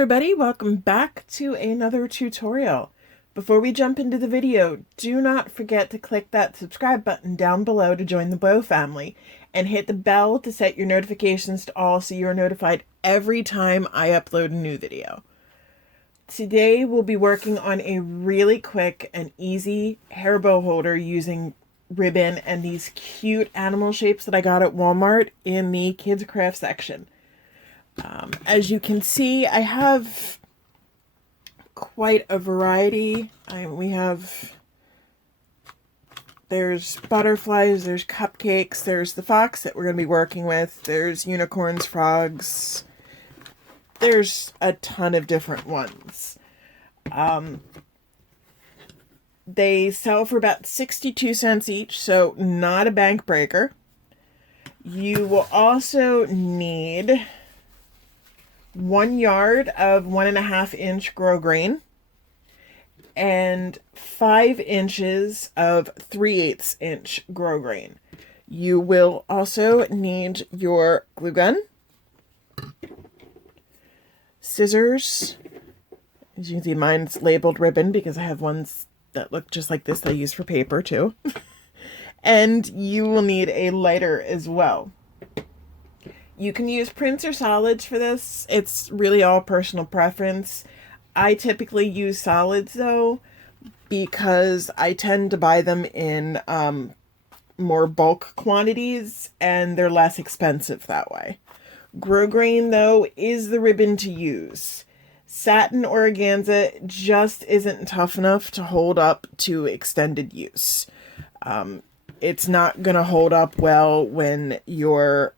everybody, welcome back to another tutorial. Before we jump into the video, do not forget to click that subscribe button down below to join the Bow family and hit the bell to set your notifications to all so you're notified every time I upload a new video. Today we'll be working on a really quick and easy hair bow holder using ribbon and these cute animal shapes that I got at Walmart in the kids craft section. As you can see, I have quite a variety. There's butterflies, there's cupcakes, there's the fox that we're going to be working with, there's unicorns, frogs, there's a ton of different ones. They sell for about 62 cents each, so not a bank breaker. You will also need 1 yard of 1.5 inch grosgrain and 5 inches of 3/8 inch grosgrain. You will also need your glue gun, scissors. As you can see, mine's labeled ribbon because I have ones that look just like this that I use for paper too. And you will need a lighter as well. You can use prints or solids for this. It's really all personal preference. I typically use solids though, because I tend to buy them in more bulk quantities and they're less expensive that way. Grosgrain though is the ribbon to use. Satin organza just isn't tough enough to hold up to extended use. It's not going to hold up well when you're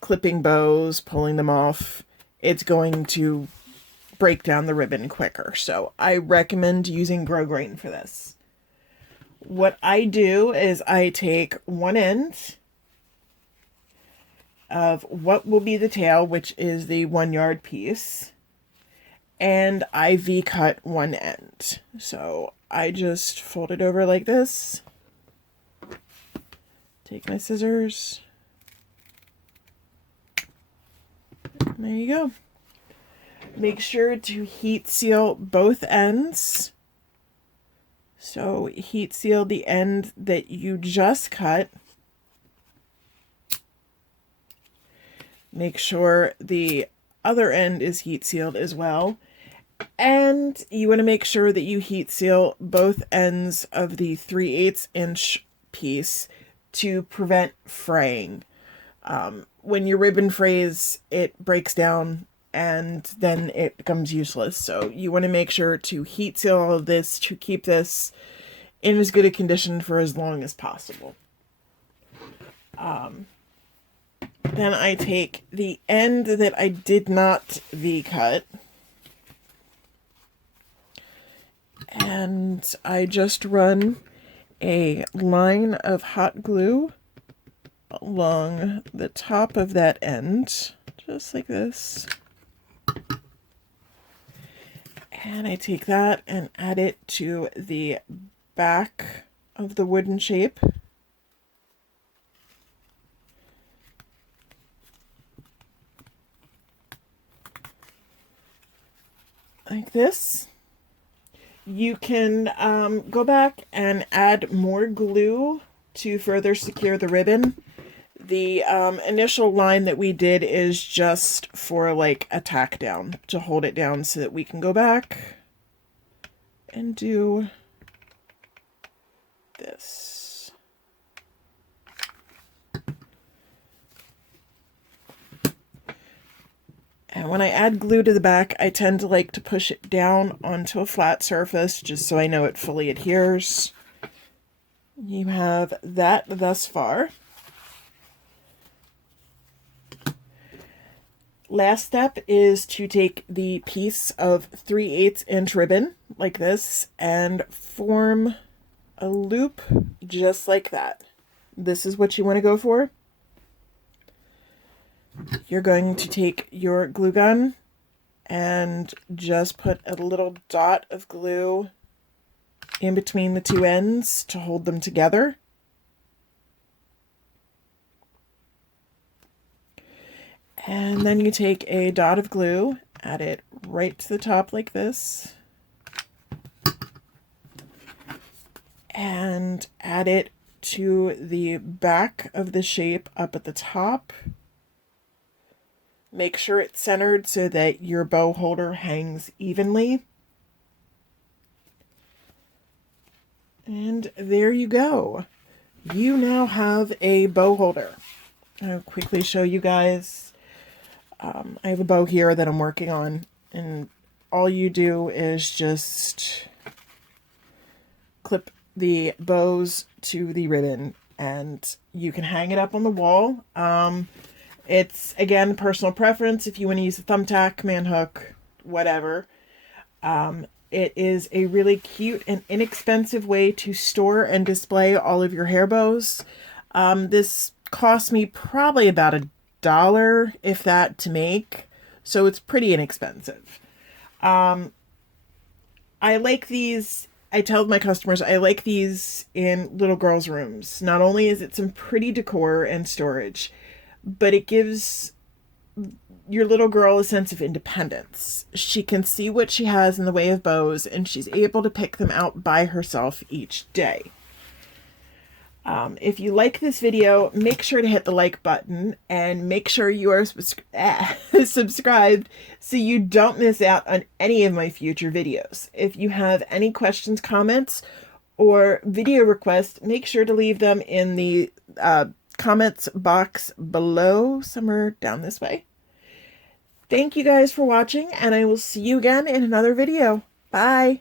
clipping bows, pulling them off. It's going to break down the ribbon quicker. So I recommend using grosgrain for this. What I do is I take one end of what will be the tail, which is the 1 yard piece, and I V-cut one end. So I just fold it over like this, take my scissors, and there you go. Make sure to heat seal both ends. So heat seal the end that you just cut. Make sure the other end is heat sealed as well. And you want to make sure that you heat seal both ends of the 3/8 inch piece to prevent fraying. When your ribbon frays, it breaks down and then it becomes useless. So you want to make sure to heat seal all of this to keep this in as good a condition for as long as possible. Then I take the end that I did not V-cut and I just run a line of hot glue along the top of that end, just like this. And I take that and add it to the back of the wooden shape. Like this. You can go back and add more glue to further secure the ribbon. The initial line that we did is just for like a tack down to hold it down so that we can go back and do this. And when I add glue to the back, I tend to like to push it down onto a flat surface just so I know it fully adheres. You have that thus far. Last step is to take the piece of 3/8 inch ribbon like this and form a loop just like that. This is what you want to go for. You're going to take your glue gun and just put a little dot of glue in between the two ends to hold them together. And then you take a dot of glue Add it right to the top like this. And add it to the back of the shape up at the top. Make sure it's centered so that your bow holder hangs evenly. And there you go. You now have a bow holder. I'll quickly show you guys. I have a bow here that I'm working on, and all you do is just clip the bows to the ribbon and you can hang it up on the wall. It's, again, personal preference. If you want to use a thumbtack, man hook, whatever. It is a really cute and inexpensive way to store and display all of your hair bows. This cost me probably about $1, if that, to make. So it's pretty inexpensive. I like these. I tell my customers I like these in little girls' rooms. Not only is it some pretty decor and storage, but it gives your little girl a sense of independence. She can see what she has in the way of bows, and she's able to pick them out by herself each day. If you like this video, make sure to hit the like button and make sure you are subscribed so you don't miss out on any of my future videos. If you have any questions, comments, or video requests, make sure to leave them in the comments box below, somewhere down this way. Thank you guys for watching, and I will see you again in another video. Bye!